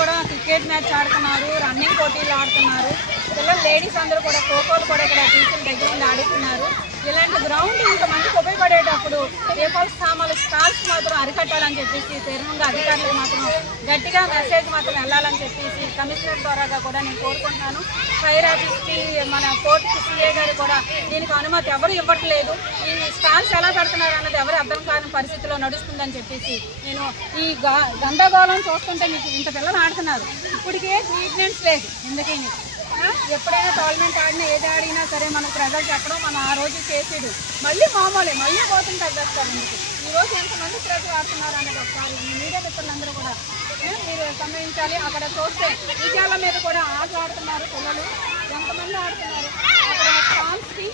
కూడా cricket match ఆడుతున్నారు running పోటీలు ఆడుతున్నారు. పిల్లలు లేడీస్ అందరూ కూడా ఖోఖోలు కూడా ఇక్కడ టీచర్ దగ్గర ఉండి ఆడుతున్నారు. ఇలాంటి గ్రౌండ్ ఇంత మందికి పేపర్ స్థామాలు స్టాల్స్ మాత్రం అరికట్టాలని చెప్పేసి తీవ్రంగా అధికారులకు మాత్రం గట్టిగా మెసేజ్ మాత్రం వెళ్ళాలని చెప్పేసి కమిషనర్ ద్వారాగా కూడా నేను కోరుకుంటున్నాను. ఫైర్ ఆఫీస్కి మన కోర్టుకి సీఏ గారు కూడా దీనికి అనుమతి ఎవరు ఇవ్వట్లేదు. ఈ స్టాల్స్ ఎలా పెడుతున్నారు అన్నది ఎవరు అర్థం కాని పరిస్థితిలో నడుస్తుందని చెప్పేసి నేను ఈ గా- గందరగోళం చూస్తుంటే మీకు ఇంత పిల్లలు ఆడుతున్నారు. ఇప్పటికే ట్రీట్మెంట్స్ లేదు. ఎందుకని? ఎప్పుడైనా టోర్నమెంట్ ఆడినా ఏది ఆడినా సరే మనకు ప్రజలు ఎక్కడో మనం ఆ రోజు చేసేది. మళ్ళీ మామూలే మళ్ళీ పోతుంది ఈరోజు ఎంతమంది ప్రజలు ఆడుతున్నారు అనేది ఒకసారి మీడియా మిత్రులందరూ కూడా మీరు గమనించాలి. అక్కడ చూస్తే విజయాల మీద కూడా ఆట ఆడుతున్నారు పిల్లలు. ఎంతమంది ఆడుతున్నారు? అక్కడ స్టాల్స్కి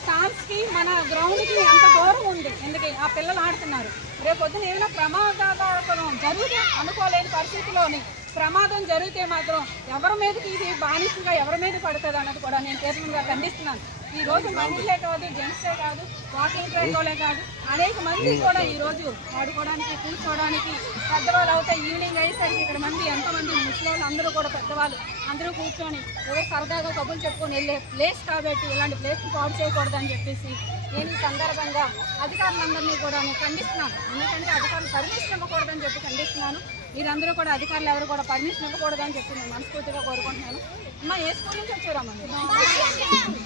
స్టాల్స్కి మన గ్రౌండ్కి ఎంత దూరం ఉంది? ఎందుకే? ఆ పిల్లలు ఆడుతున్నారు. రేపు పొద్దున ఏమైనా ప్రమాదకరం జరుగుతుంది అనుకోలేని పరిస్థితిలోని ప్రమాదం జరిగితే మాత్రం ఎవరి మీదకి ఇది బానిసగా ఎవరి మీద పడుతుంది అన్నది కూడా నేను తీవ్రంగా ఖండిస్తున్నాను. ఈ రోజు మనుషులే కాదు జెంట్సే కాదు వాకింగ్ ట్రైన్లోనే కాదు అనేక మంది కూడా ఈ రోజు ఆడుకోవడానికి కూర్చోవడానికి పెద్దవాళ్ళు అవుతే ఈవినింగ్ అయ్యేసరికి ఇక్కడ మంది ఎంతమంది ముసలి అందరూ కూడా పెద్దవాళ్ళు అందరూ కూర్చొని ఏదో సరదాగా కబుర్లు చెప్పుకొని వెళ్ళే ప్లేస్ కాబట్టి ఇలాంటి ప్లేస్ పాడు చేయకూడదని చెప్పేసి నేను ఈ సందర్భంగా అధికారులందరినీ కూడా నేను ఖండిస్తున్నాను. ఎందుకంటే అధికారులు పర్మిషన్ ఇవ్వకూడదని చెప్పి ఖండిస్తున్నాను. మీరందరూ కూడా అధికారులు ఎవరు కూడా పర్మిషన్ ఇవ్వకూడదని చెప్పి నేను మనస్ఫూర్తిగా కోరుకుంటున్నాను. అమ్మా ఏ స్కూల్ నుంచి వచ్చారమ్మా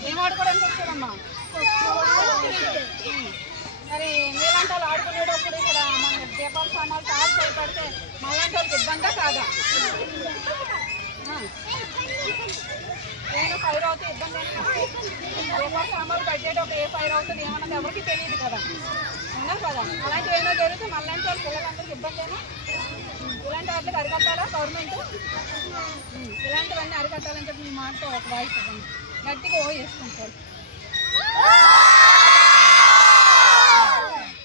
ఏం ఆడుకోవడానికి వచ్చారమ్మా? ఉమ్. మరి మీలాంటి వాళ్ళు ఆడుకునేటప్పుడు ఇక్కడ మన దీపాల సామాన్లు టాప్ పడితే మళ్ళాంటి వాళ్ళకి ఇబ్బందా కాదా? నేను ఫైర్ అవుతే ఇబ్బంది దీపాల సామాన్లు కట్టేటప్పుడు ఏ ఫైర్ అవుతుంది ఏమన్నది ఎవరికి తెలియదు కదా. అవునా కదా? అలాంటివి ఏమైనా జరిగితే మళ్ళీ వాళ్ళ పిల్లలందరికీ ఇబ్బందేనా? ఇలాంటి వాళ్ళకి అరికట్టాలా గవర్నమెంట్? ఇలాంటివన్నీ అరికట్టాలని చెప్పి మీ మాట ఒక వాయిస్ ఇవ్వండి. గట్టిగా ఓ వేసుకుంటారు